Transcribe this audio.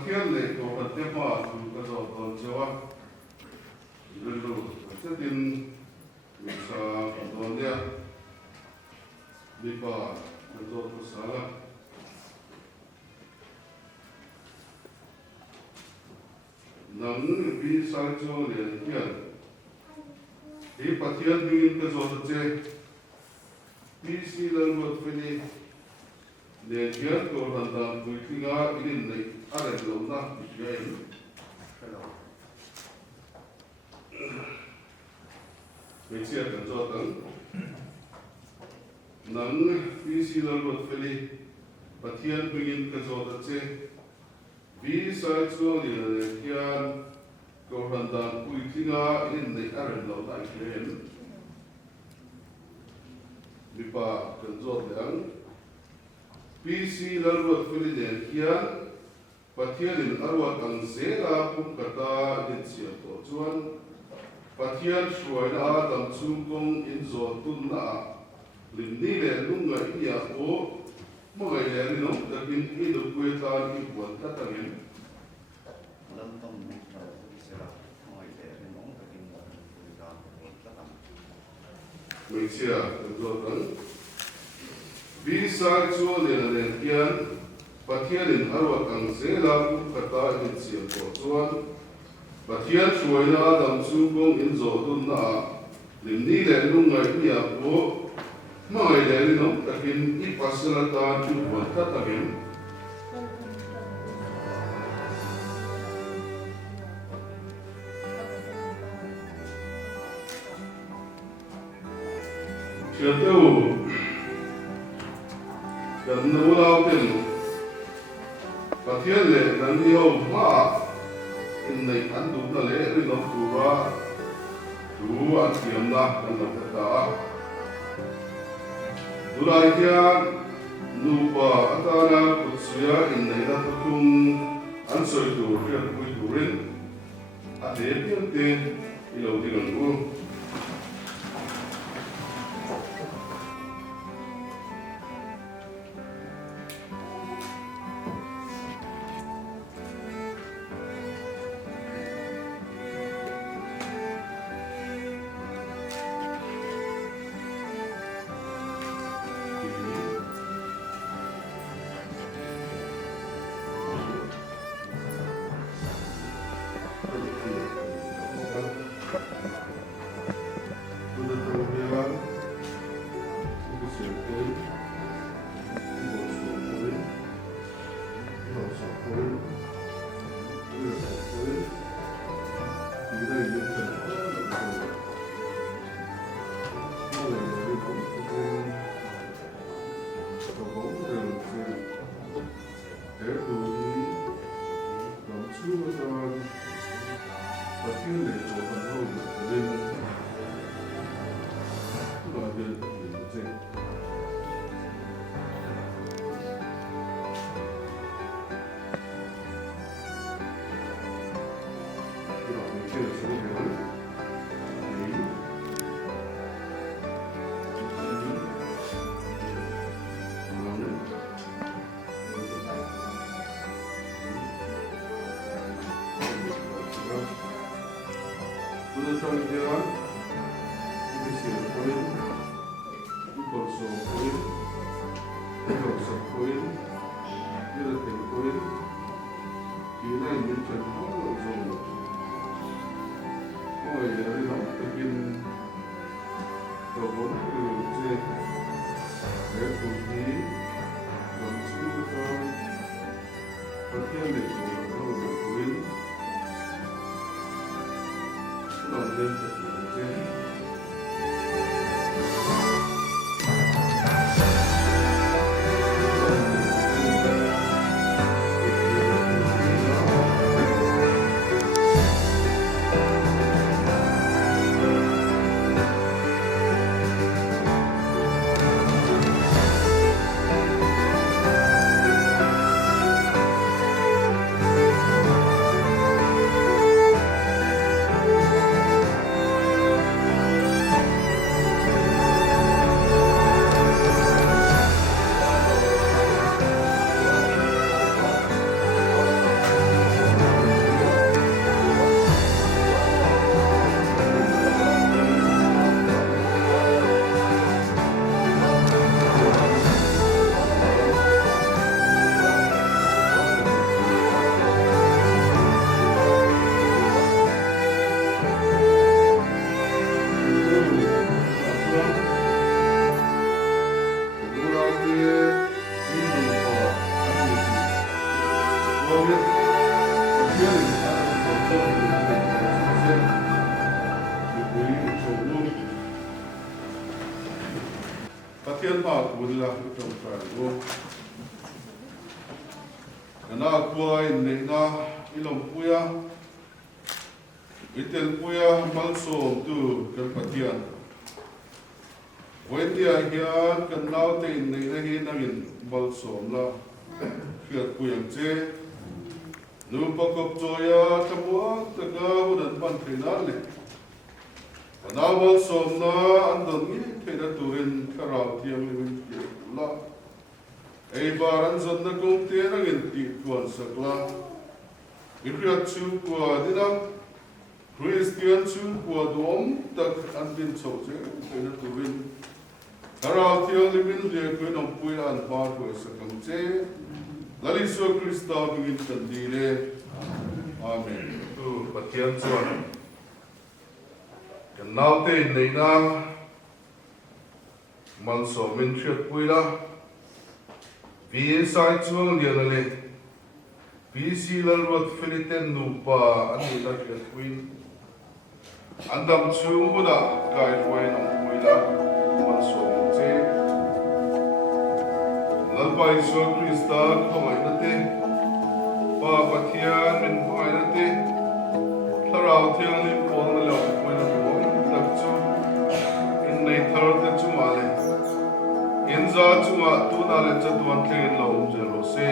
Pathian lệ của Phật tiếp hòa dù có dò tồn chiếu á Lần đủ chất tin mình sa phản đồn đi Đi bà Lần dò của xá là Nắng vì sa cho liền hiện Thì Pathian mình có dò thật chê Vì si lần vượt phê đi liền hiện của hẳn đàn bùi khi ngã in này á đẹp lâu na bị ghé Mình chia cần cho tấn nắng vì si lần vượt phê đi Pathian mình có dò thật chê Vì sai cho liền hiện của hẳn đàn bùi khi ngã in này á đẹp lâu na bị ghé Vì bà cần cho tấn PC lalwat filiden kian pathian arwat ang zela kum kata in sia to chuan pathian shruaina tam chungkong in zo tun na lim ni le lung ngai ya o mo ngai le ri no takin i do pue ta i buan ta tangin lam tom ni ta zela ngai le ri no takin pue ta ta tam mai sia zo tang Vì sai cho liền liền kian pathian arwat ang zela kum kata in sia to chuan pathian shruaina tam chungkong in zo tun na lim ni le lung ngai ya o mo ngai le ri no takin i pasala ta chu buan ta tangin Chia teu Gần nấu lao tiền Pathian lệ gần yêu mà in này ăn đúng là lễ thì nó phù ra chú ăn kiếm ra ăn làm tất cả chú lại kia nụ bà ăn ta na cột suya in này là tập trung ăn sôi đủ việc vui đủ rin ăn để tiền tiền đi lâu đi gần uống Pathian pa kun la trong trai go na kuai nei na ilom puya itel puya malsom tu kan pathian wendia hian kan nau te nei na hi nangin malsom la khiat puyang che nu pakop joya thamwa taka udan ban thina le Nawal somna andon ni thena turin kharau thiam limin ki la ei baran zonna kong te rangin ti tuan sakla ikriat chu kwa dina Christian chu kwa dom tak andin choje thena turin kharau thiam limin le kuin om pui an pa ko sakam che lali so Krista bingin tandile amen tu pathian chuan Now they na man so min triat puila vi sai chuang lian le PC lal rot filiten nu pa ani la triat puin andam chung buda kai roi nam puila man so che lal pai so Krista khomai na te pa pathian min khomai na te tharau thiang lim pol na lo puina nei thar te chuma le inza chuma tu na le chatuan thleng lo je ro se